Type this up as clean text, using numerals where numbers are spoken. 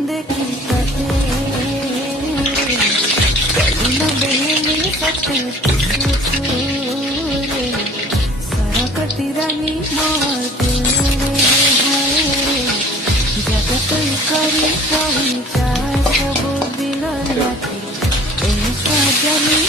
देखी तते कलिना बेली सते सुसुरे सारा कतिरानी मोते हाय जगत करी कही जा सब दिन राति ऐसा जानी